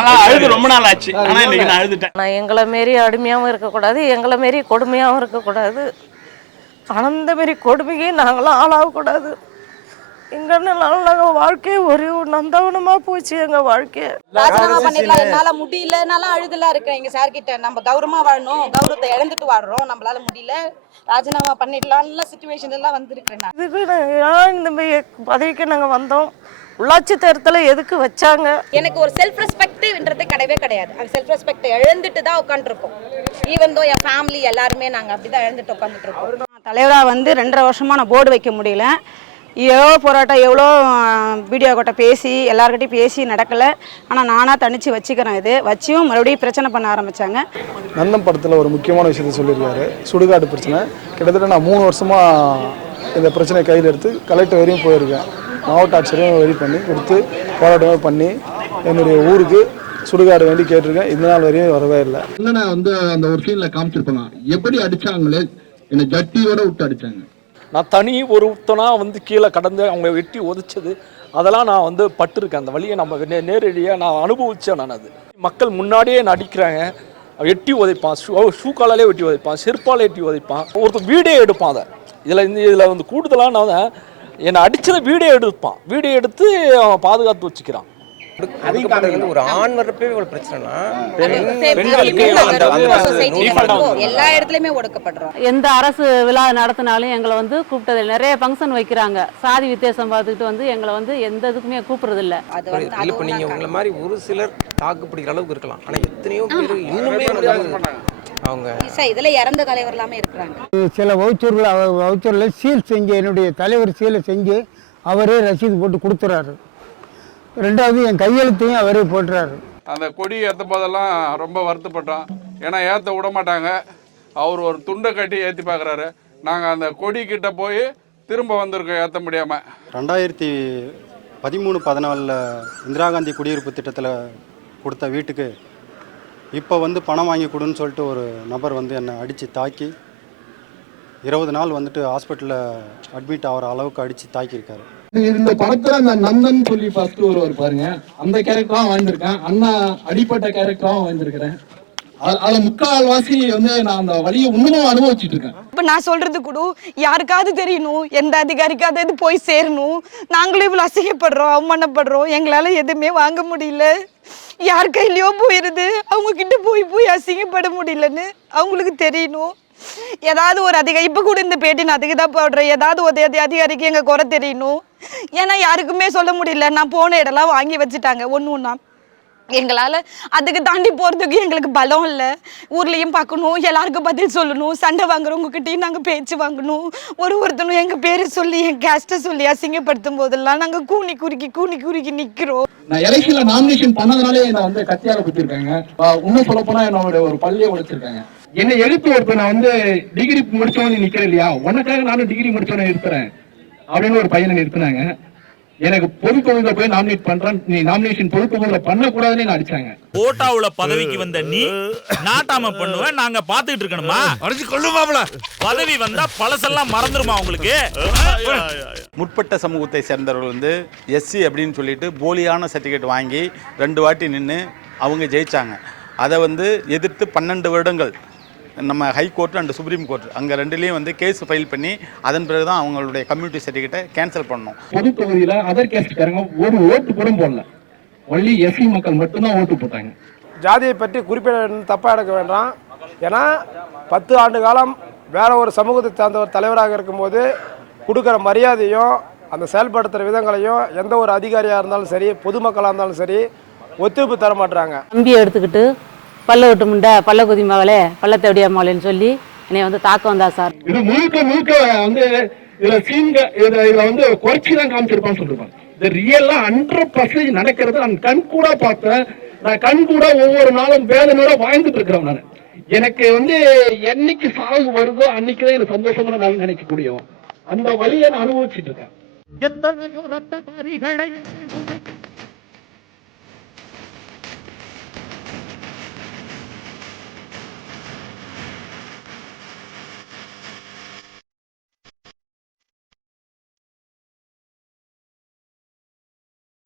நான்லாம் அழுது ரொம்ப நாள் ஆச்சு. ஆனால் இன்னைக்கு நான் அழுதுட்டேன். நான் எங்களை மாரி அடிமையாகவும் இருக்கக்கூடாது, எங்களை மாரி கொடுமையாகவும் இருக்கக்கூடாது, அந்த மாரி கொடுமையே நாங்களாம் ஆளாகக்கூடாது. நாங்கள் வாழ்க்கையே ஒரு நந்தவனமா போச்சு எங்கள் வாழ்க்கையை. ராஜினாமா பண்ணிடலாம், என்னால முடியல, என்னால அழுதலாம் இருக்கேன் எங்க சார் கிட்ட. நம்ம கௌரவமா வாழணும், கௌரவத்தை இழந்துட்டு வாடுறோம், நம்மளால முடியல, ராஜினாமா பண்ணிடலாம்ல சிச்சுவேஷன் எல்லாம் வந்திருக்கேன். இதுக்கு ஏன் இந்த பதவிக்கு நாங்கள் வந்தோம்? உள்ளாட்சி தேர்தலை எதுக்கு வச்சாங்க? எனக்கு ஒரு செல்ஃப் ரெஸ்பெக்ட்ன்றதே கிடையவே கிடையாது. அந்த செல்ஃப் ரெஸ்பெக்ட் இழந்துட்டு தான் உட்காந்துருக்கோம். ஈவன் தோ என் ஃபேமிலி எல்லாருமே நாங்கள் அப்படிதான் இழந்துட்டு உட்காந்துட்டு இருக்கோம். தலைவராக வந்து 2.5 வருஷமா நான் போர்டு வைக்க முடியல. எவ்வளோ போராட்டம், எவ்வளோ வீடியோ கிட்ட பேசி எல்லாருக்கிட்டையும் பேசி நடக்கலை. ஆனால் நானாக தனித்து வச்சுக்கிறேன். இது வச்சியும் மறுபடியும் பிரச்சனை பண்ண ஆரம்பித்தாங்க. நந்தம் படத்தில் ஒரு முக்கியமான விஷயத்த சொல்லியிருக்காரு, சுடுகாடு பிரச்சனை. கிட்டத்தட்ட நான் 3 வருஷமாக இந்த பிரச்சனையை கையில் எடுத்து கலெக்டர் வரையும் போயிருக்கேன். மாவட்ட ஆட்சியரையும் ரெடி பண்ணி கொடுத்து போராட்டமே பண்ணி என்னுடைய ஊருக்கு சுடுகாடு வேண்டி கேட்டிருக்கேன். இந்த நாள் வரையும் வரவே இல்லை. என்னன்னா வந்து அந்த ஒரு சீனில் காமிச்சிருப்பாங்க, எப்படி அடித்தாங்களே, என்னை ஜட்டியோட விட்டு அடித்தாங்க. நான் தனி ஒருத்தனா வந்து கீழே கடந்து அவங்க வெட்டி உதைச்சது அதெல்லாம் நான் வந்து பட்டிருக்கேன். அந்த வழியை நம்ம நேரடியாக நான் அனுபவித்தேன். நான் அது மக்கள் முன்னாடியே நடிக்கிறாங்க. வெட்டி உதைப்பான், ஷூக்காலே வெட்டி உதைப்பான், செருப்பால் வெட்டி உதைப்பான், ஒருத்தர் வீடியோ எடுப்பான். அதை இதில் வந்து கூடுதலாக நான் என்னை அடிச்சதை வீடியோ எடுப்பான், வீடியோ எடுத்து அவன் பாதுகாத்து வச்சுக்கிறான். ஒரு ஆண் வர்றப்பே ஒரு பிரச்சனைனா எல்லா இடத்துலயுமே ஒடுக்கப்படுறோம். எந்த அரசு விழா நடத்தினாலும் எங்களை வந்து கூப்பிட்டது. நிறைய ஃபங்க்ஷன் வைக்கிறாங்க, சாதி வித்தியாசம் பார்த்துக்கிட்டு வந்து எங்களை வந்து எந்த இதுக்குமே கூப்பிடுறது இல்லை. இப்போ நீங்க உங்களை மாதிரி ஒரு சிலர் தாக்கு பிடிக்கிற அளவுக்கு இருக்கலாம், ஆனா எத்தனையோ பேர் இன்னுமே அவங்க இதுல இறந்த தலைவர் எல்லாமே இருக்கிறாங்க. சில வவுச்சர்ல சீல் செஞ்சு என்னுடைய தலைவர் சீலை செஞ்சு அவரே ரசீது போட்டு கொடுத்துறாரு. 2வது என் கையெழுத்தையும் அவரே போட்டுறாரு. அந்த கொடி ஏற்ற போதெல்லாம் ரொம்ப வருத்தப்பட்டோம். ஏன்னா ஏற்ற விட மாட்டாங்க. அவர் ஒரு துண்டை கட்டி ஏற்றி பார்க்குறாரு. நாங்கள் அந்த கொடி கிட்ட போய் திரும்ப வந்திருக்கோம் ஏற்ற முடியாமல். 2013-14 இந்திரா காந்தி குடியிருப்பு திட்டத்தில் கொடுத்த வீட்டுக்கு இப்போ வந்து பணம் வாங்கி கொடுன்னு சொல்லிட்டு ஒரு நபர் வந்து என்னை அடித்து தாக்கி 20 நாள் வந்துட்டு ஹாஸ்பிட்டலில் அட்மிட் ஆகிற அளவுக்கு அடித்து தாக்கியிருக்காரு. இந்த படத்துல அந்த நந்தன் சொல்லி ஃபர்ஸ்ட் ஒருவர் பாருங்க, அந்த கேரக்டராகவும் வாழ்ந்திருக்கேன், அண்ணா அடிப்பட்ட கேரக்டராகவும் வாழ்ந்திருக்கிறேன். அது முக்கால்வாசி வந்து நான் அந்த வழியை இன்னும் அனுபவிச்சுட்டு இருக்கேன். இப்போ நான் சொல்றது கூட யாருக்காவது தெரியணும், எந்த அதிகாரிக்காவது இது போய் சேரணும். நாங்களும் இவ்வளோ அசிங்கப்படுறோம், அவமானப்படுறோம், எங்களால் எதுவுமே வாங்க முடியல. யார் கையிலையோ போயிடுது, அவங்க கிட்ட போய் அசிங்கப்பட முடியலன்னு அவங்களுக்கு தெரியணும். ஏதாவது ஒரு இப்போ கூட இந்த பேட்டி நான் அதுக்கு தான் போடுறேன். ஏதாவது ஒரு அதிகாரிக்கு எங்கள் குறை தெரியணும். ஏன்னா யாருக்குமே சொல்ல முடியல. நான் போன இடம்லாம் வாங்கி வச்சுட்டாங்க ஒன்று. எங்களால் அதுக்கு தாண்டி போகிறதுக்கு எங்களுக்கு பலம் இல்லை. ஊர்லேயும் பார்க்கணும், எல்லாருக்கும் பதில் சொல்லணும், சண்டை வாங்குறவங்ககிட்டையும் நாங்கள் பேச்சு வாங்கணும். ஒருத்தனும் எங்கள் பேரை சொல்லி என் கேஸ்ட்டை சொல்லி அசிங்கப்படுத்தும் போதெல்லாம் நாங்கள் கூனி குறுக்கி நிற்கிறோம். நான் எலெக்ஷன்ல நாமினேஷன் பண்ணதுனாலே என்னை வந்து கத்தியால குத்திருக்காங்க. இன்னும் சொல்ல போனா என்னோட ஒரு பள்ளியை உடைச்சிருக்காங்க. என்னை எழுப்பி ஒருத்தர் நான் வந்து டிகிரி முடிச்சவனு நிக்கிறேன் இல்லையா, உனக்காக நானும் டிகிரி முடிச்சவன நிறுத்துறேன் அப்படின்னு ஒரு பையனை நிறுத்தினாங்க. எனக்கு பொதுக்குழுல போய் நாமினேட் பண்றேன், நீ நாமினேஷன் பொதுக்குழுல பண்ணக்கூடாதுன்னு நான் அடிச்சாங்க. ஓட்டாவுல பதவிக்கு வந்த நீ நாட்டாம பண்ணுவேன் நாங்க பாத்துக்கிட்டு இருக்கணுமா? அடிச்சு கொள்ளுமாப்ல. பதவி வந்தா பழசெல்லாம் மறந்துருமா உங்களுக்கு? முற்பட்ட சமூகத்தை சேர்ந்தவர்கள் வந்து எஸ்சி அப்படின்னு சொல்லிட்டு போலியான சர்டிஃபிகேட் வாங்கி 2 வாட்டி நின்று அவங்க ஜெயிச்சாங்க. அதை வந்து எதிர்த்து 12 வருடங்கள் நம்ம ஹைகோர்ட் அண்ட் சுப்ரீம் கோர்ட் அங்கே 2லேயும் வந்து கேஸ் ஃபைல் பண்ணி அதன் பிறகு தான் அவங்களுடைய கம்யூனிட்டி சர்டிஃபிகேட்டை கேன்சல் பண்ணோம். பொது தொகுதியில் அதர் கேஸ்ட்காரங்க ஒரு ஓட்டு கூட போடல, ஒன்லி எஸ்சி மக்கள் மட்டும்தான் ஓட்டு போட்டாங்க. ஜாதியை பற்றி குறிப்பிட தப்பாக எடுக்க வேண்டாம். ஏன்னா 10 ஆண்டு காலம் வேற ஒரு சமூகத்தை சார்ந்த ஒரு தலைவராக இருக்கும்போது கொடுக்குற மரியாதையும் அந்த செயல்படுத்துகிற விதங்களையும் எந்த ஒரு அதிகாரியாக இருந்தாலும் சரி, பொதுமக்களாக இருந்தாலும் சரி ஒத்துழைப்பு தர மாட்டாங்க. தம்பியை எடுத்துக்கிட்டு பல்ல விட்டு முண்டை, பல்ல குதி மகளே, பள்ளத்தை விடியா மகளேன்னு சொல்லி என்னை வந்து தாக்க வந்தா சார். இது முழுக்க வந்து இதுல வந்து குறைச்சி தான் காமிச்சிருப்பான்னு சொல்லிருப்பாங்க. இது ரியலா 100% நடக்கிறது நான் கண் கூட பார்த்தேன். நான் கண் கூட ஒவ்வொரு நாளும் வேதனையோட வாழ்ந்துட்டு இருக்கிறேன். நான் எனக்கு வந்து என்னைக்கு சாவு வருதோ அன்னைக்குதான் எனக்கு சந்தோஷமா நான் நினைக்கக்கூடிய அந்த வழியை நான் அனுபவிச்சுட்டு இருக்கேன்.